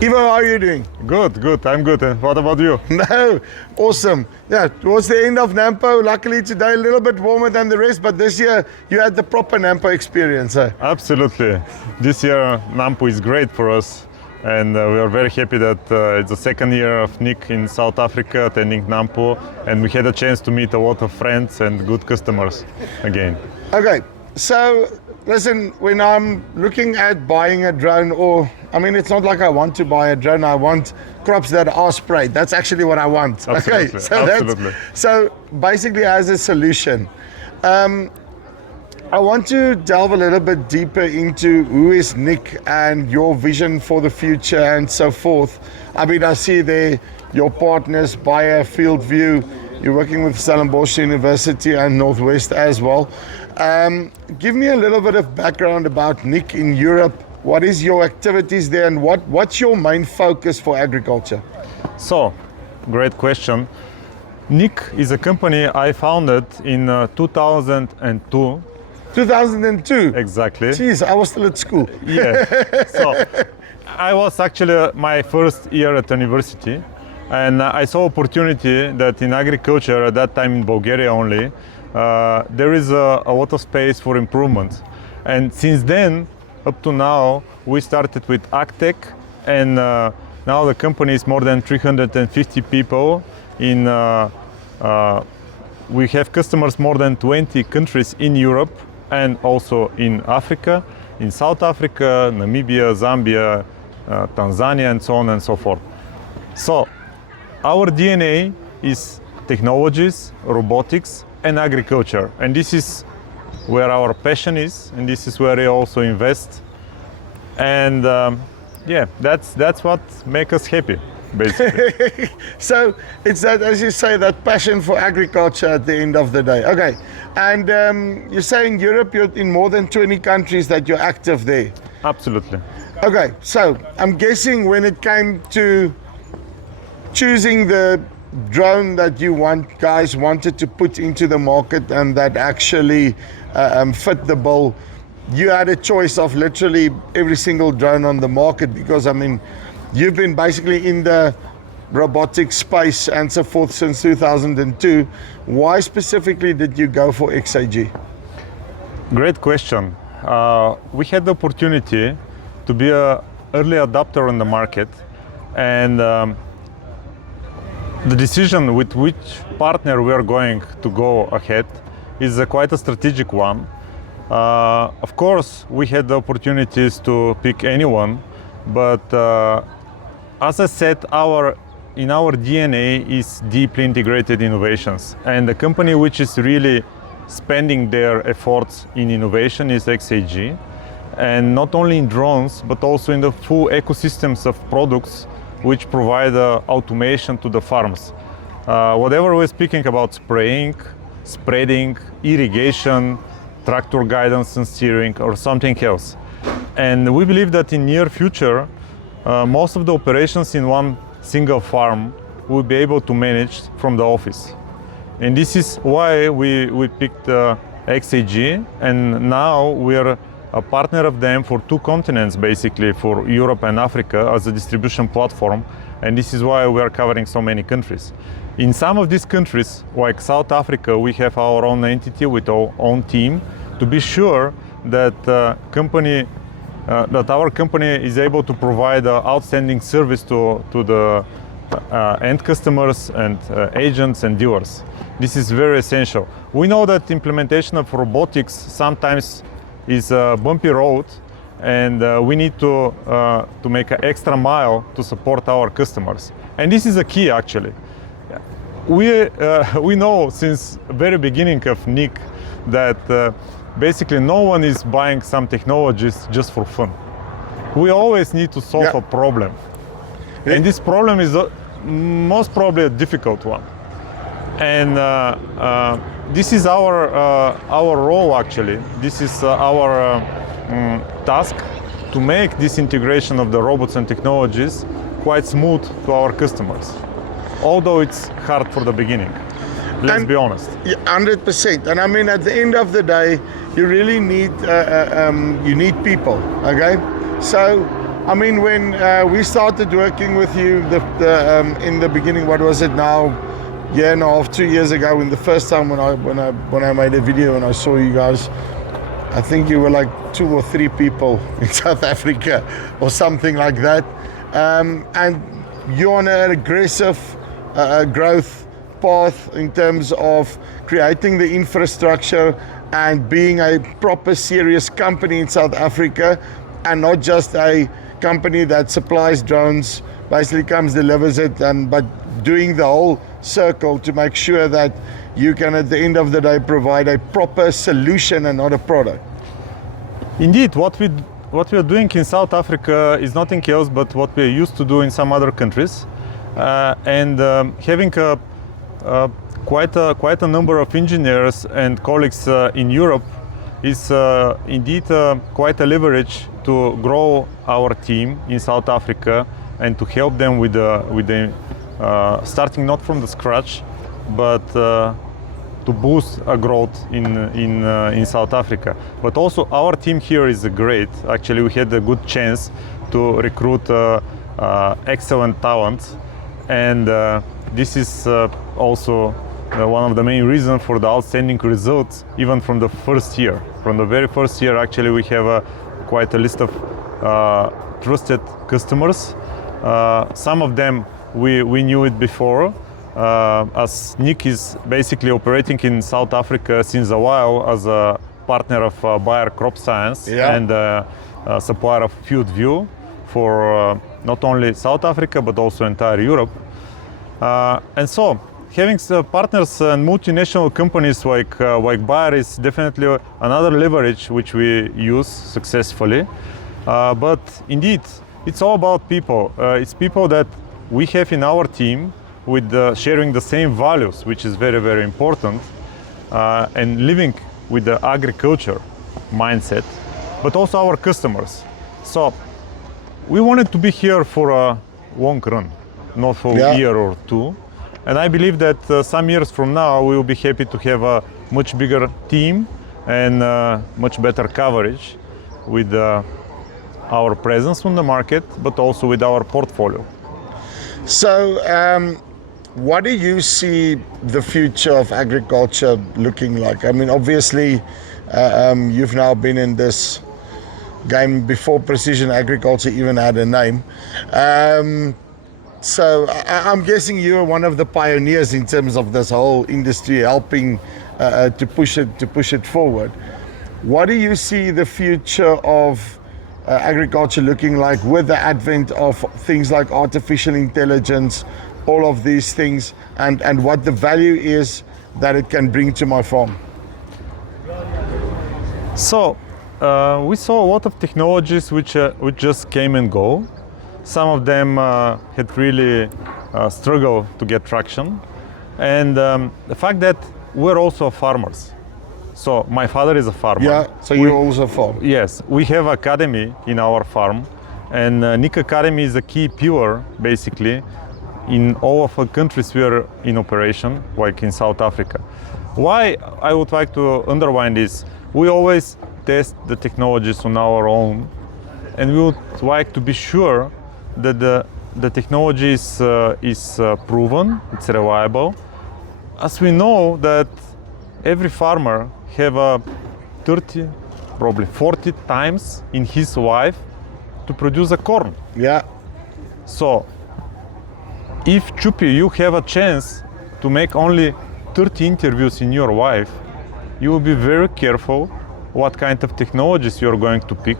Ivo, how are you doing? Good, good. I'm good. And what about you? No, awesome. Yeah, towards the end of NAMPO, luckily today a little bit warmer than the rest, but this year you had the proper NAMPO experience. Absolutely. This year NAMPO is great for us, and we are very happy that it's the second year of NIK in South Africa attending NAMPO, and we had a chance to meet a lot of friends and good customers again. Okay, so listen, when I'm looking at buying a drone, it's not like I want to buy a drone, I want crops that are sprayed. That's actually what I want. Absolutely. Okay, so Absolutely. So basically as a solution, I want to delve a little bit deeper into who is NIK and your vision for the future and so forth. I see there your partners, Boer, Fieldview, you're working with Stellenbosch University and Northwest as well. Give me a little bit of background about NIK in Europe. What is your activities there and what's your main focus for agriculture? So, great question. NIK is a company I founded in 2002. 2002? Exactly. Jeez, I was still at school. Yeah. So, I was actually my first year at university, and I saw opportunity that in agriculture, at that time in Bulgaria only, there is a lot of space for improvement. And since then, up to now, we started with AgTech, and now the company is more than 350 people. We have customers more than 20 countries in Europe and also in Africa, in South Africa, Namibia, Zambia, Tanzania, and so on and so forth. So our DNA is technologies, robotics, and agriculture, and this is where our passion is, and this is where we also invest. And that's what makes us happy, basically. So it's that, as you say, that passion for agriculture at the end of the day. Okay, and you say in Europe you're in more than 20 countries that you're active there. Absolutely. Okay, so I'm guessing when it came to choosing the drone that you guys wanted to put into the market and that actually fit the bill, you had a choice of literally every single drone on the market, because you've been basically in the robotic space and so forth since 2002. Why specifically did you go for XAG? Great question. We had the opportunity to be an early adopter on the market, and the decision with which partner we are going to go ahead is quite a strategic one. Of course, we had the opportunities to pick anyone, but as I said, in our DNA is deeply integrated innovations, and the company which is really spending their efforts in innovation is XAG, and not only in drones, but also in the full ecosystems of products which provide automation to the farms. Whatever we're speaking about spraying, spreading, irrigation, tractor guidance and steering, or something else. And we believe that in near future, most of the operations in one single farm will be able to manage from the office. And this is why we picked XAG, and now we're a partner of them for 2 continents, basically for Europe and Africa as a distribution platform, and this is why we are covering so many countries. In some of these countries, like South Africa, we have our own entity with our own team to be sure that our company is able to provide outstanding service to the end customers and agents and dealers. This is very essential. We know that implementation of robotics sometimes is a bumpy road, and we need to make an extra mile to support our customers. And this is a key, actually. We know since the very beginning of NIK that basically no one is buying some technologies just for fun. We always need to solve a problem. And this problem is most probably a difficult one. And this is our role, actually. This is our task to make this integration of the robots and technologies quite smooth to our customers, although it's hard for the beginning. Let's be honest. 100%. And at the end of the day, you really need people. Okay, so I mean, when we started working with you in the beginning, what was it now? Year and a half, 2 years ago, when the first time when I made a video and I saw you guys, I think you were like 2 or 3 people in South Africa or something like that. And you're on an aggressive growth path in terms of creating the infrastructure and being a proper serious company in South Africa, and not just a company that supplies drones, basically comes, delivers it, but doing the whole circle to make sure that you can at the end of the day provide a proper solution and not a product. Indeed, what we are doing in South Africa is nothing else but what we are used to do in some other countries, and having quite a number of engineers and colleagues in Europe is indeed quite a leverage to grow our team in South Africa and to help them with the starting not from the scratch, but to boost a growth in South Africa. But also our team here is great. Actually, we had a good chance to recruit excellent talent, and this is also one of the main reasons for the outstanding results, even from the first year. From the very first year, actually, we have quite a list of trusted customers. Some of them we knew it before, as NIK is basically operating in South Africa since a while as a partner of Boer Crop Science, Yeah. and a supplier of Field View for not only South Africa but also entire Europe. And so having partners and multinational companies like Boer is definitely another leverage which we use successfully. But indeed, it's all about people. It's people that we have in our team with sharing the same values, which is very, very important, and living with the agriculture mindset, but also our customers. So we wanted to be here for a long run, not for a year or two. And I believe that some years from now, we will be happy to have a much bigger team and much better coverage with our presence on the market, but also with our portfolio. So, what do you see the future of agriculture looking like? I mean, obviously, you've now been in this game before precision agriculture even had a name. So I'm guessing you're one of the pioneers in terms of this whole industry, helping to push it forward. What do you see the future of agriculture looking like with the advent of things like artificial intelligence, all of these things, and what the value is that it can bring to my farm? So we saw a lot of technologies which just came and go. Some of them had really struggled to get traction, and the fact that we're also farmers. So my father is a farmer. Yeah, so you also farm. Yes, we have academy in our farm, and NIK Academy is a key pillar basically in all of the countries we are in operation, like in South Africa. Why I would like to underline this, we always test the technologies on our own, and we would like to be sure that the technology is proven, it's reliable. As we know that every farmer have 30, probably 40 times in his life to produce a corn. Yeah. So if Chupi, you have a chance to make only 30 interviews in your life, you will be very careful what kind of technologies you're going to pick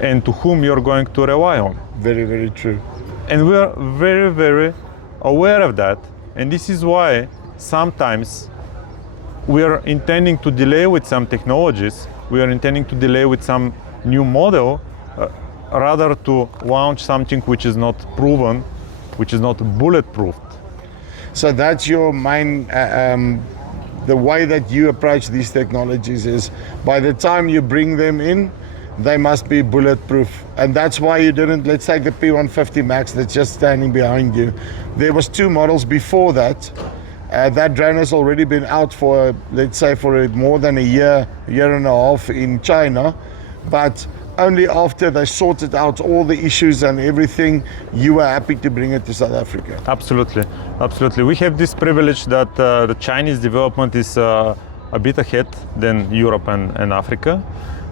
and to whom you're going to rely on. Very, very true. And we are very, very aware of that. And this is why sometimes we are intending to delay with some technologies. We are intending to delay with some new model, rather to launch something which is not proven, which is not bulletproof. So that's your main, the way that you approach these technologies is by the time you bring them in, they must be bulletproof. And that's why you didn't, let's take the P150 Max that's just standing behind you. There was 2 models before that. That drone has already been out for, let's say, for more than a year and a half in China. But only after they sorted out all the issues and everything, you were happy to bring it to South Africa. Absolutely, absolutely. We have this privilege that the Chinese development is a bit ahead than Europe and Africa.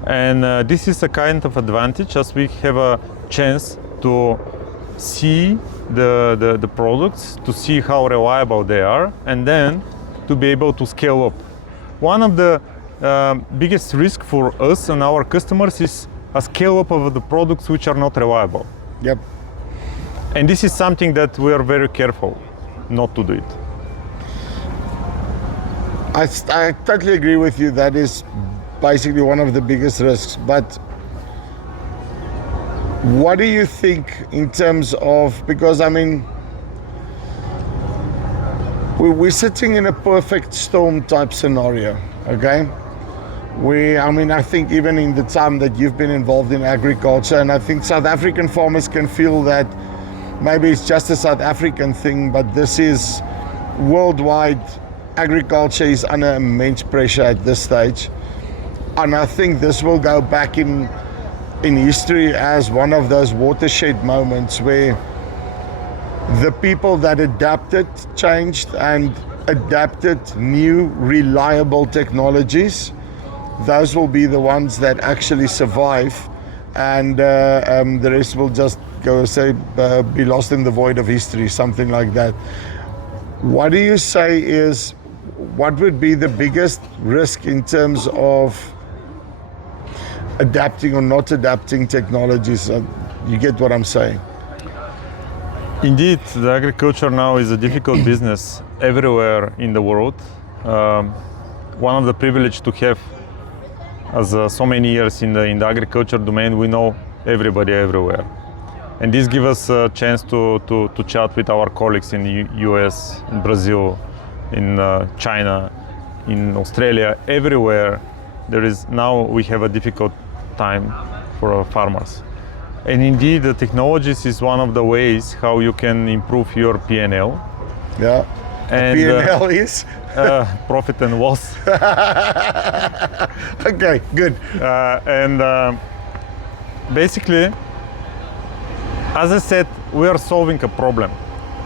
And this is a kind of advantage as we have a chance to see the products, to see how reliable they are, and then to be able to scale up. One of the biggest risk for us and our customers is a scale up of the products which are not reliable. Yep. And this is something that we are very careful not to do it. I totally agree with you. That is basically one of the biggest risks. But what do you think in terms of, because I mean, we're sitting in a perfect storm type scenario, okay? I think even in the time that you've been involved in agriculture, and I think South African farmers can feel that maybe it's just a South African thing, but this is worldwide. Agriculture is under immense pressure at this stage. And I think this will go back in history as one of those watershed moments where the people that adapted, changed and adapted new reliable technologies, those will be the ones that actually survive, and the rest will just be lost in the void of history, something like that. What do you say is, what would be the biggest risk in terms of adapting or not adapting technologies? You get what I'm saying? Indeed, the agriculture now is a difficult business everywhere in the world. One of the privilege to have, as so many years in the agriculture domain, we know everybody everywhere. And this gives us a chance to chat with our colleagues in the US, in Brazil, in China, in Australia, everywhere. Now we have a difficult time for farmers. And indeed, the technologies is one of the ways how you can improve your P&L. Yeah. And P&L is? Profit and loss. Okay, good. Basically, as I said, we are solving a problem.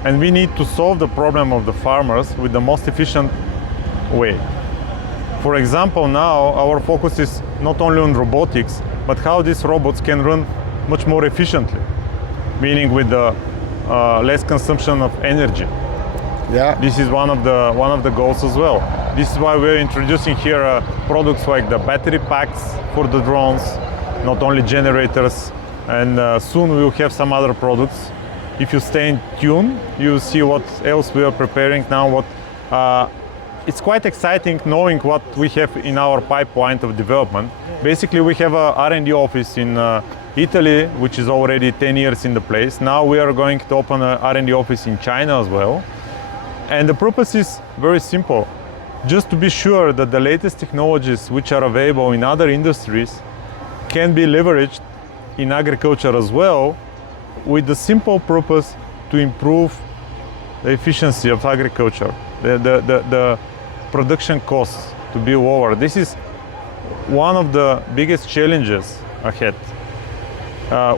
And we need to solve the problem of the farmers with the most efficient way. For example, now our focus is not only on robotics, but how these robots can run much more efficiently, meaning with the less consumption of energy. Yeah. This is one of the goals as well. This is why we're introducing here products like the battery packs for the drones, not only generators, and soon we will have some other products. If you stay in tune, you see what else we are preparing now. It's quite exciting knowing what we have in our pipeline of development. Basically, we have a R&D office in Italy, which is already 10 years in the place. Now we are going to open an R&D office in China as well. And the purpose is very simple, just to be sure that the latest technologies which are available in other industries can be leveraged in agriculture as well, with the simple purpose to improve the efficiency of agriculture, the production costs to be lower. This is one of the biggest challenges ahead.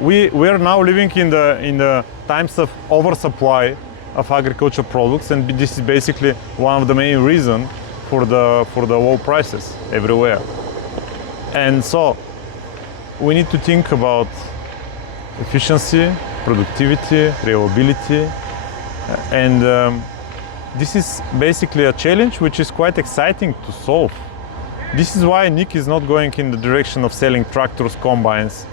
We are now living in the times of oversupply of agriculture products, and this is basically one of the main reasons for the low prices everywhere. And so we need to think about efficiency, productivity, reliability, and this is basically a challenge which is quite exciting to solve. This is why NIK is not going in the direction of selling tractors, combines,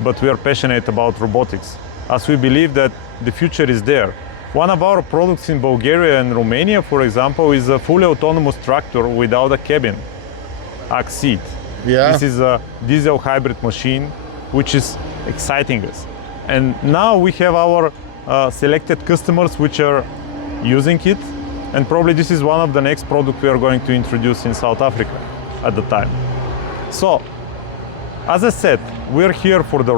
but we are passionate about robotics, as we believe that the future is there. One of our products in Bulgaria and Romania, for example, is a fully autonomous tractor without a cabin, Axeed. Yeah. This is a diesel hybrid machine, which is exciting us. And now we have our selected customers which are using it, and probably this is one of the next products we are going to introduce in South Africa at the time. So, as I said, we're here for the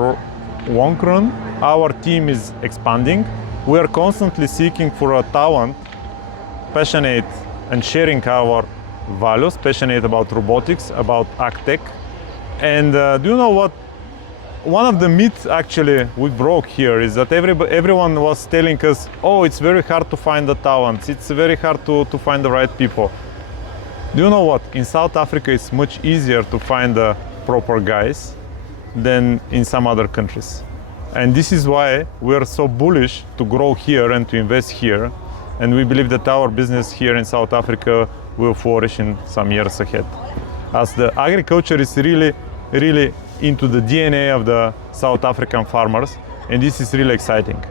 long run. Our team is expanding. We are constantly seeking for a talent, passionate and sharing our values, passionate about robotics, about ag tech. And do you know what? one of the myths actually we broke here is that everyone was telling us, oh, it's very hard to find the talents, it's very hard to find the right people. Do you know what? In South Africa, it's much easier to find the proper guys than in some other countries. And this is why we're so bullish to grow here and to invest here. And we believe that our business here in South Africa will flourish in some years ahead. As the agriculture is really into the DNA of the South African farmers, and this is really exciting.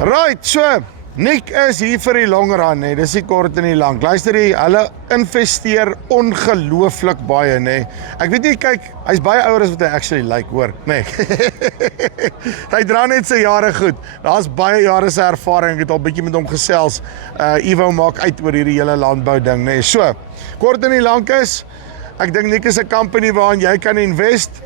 Right, so NIK is hier vir die long run, nee. Dis die kort en die lang. Luister, hulle investeer ongelooflik baie, nee. Ek weet nie, kyk, hy's baie ouer as wat hy actually like, hoor, nee. Hy dra net sy jare goed. Daar's baie jare sy ervaring, ek het al bietjie met hom gesels. Ivo maak uit oor hierdie hele landbou ding, nee. So, kort en die lang is, ek dink NIK is 'n company waarin jy kan invest,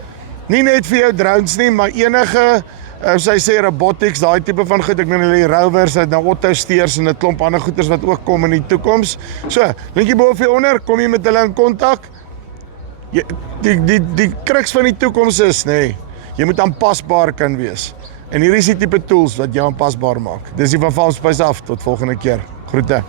nie net vir jou drones nie, maar enige, soos hy sê, robotics, daai tipe van goed, ek meen hulle rovers, nou autosteers en 'n klomp ander goeders wat ook kom in die toekoms. So, linkie bo of hieronder, kom jy met hulle in kontak. Die kruks van die toekoms is, nee, jy moet aanpasbaar kan wees. En hier is die tipe tools wat jou aanpasbaar maak. Dis die van Farmspace af, tot volgende keer. Groete.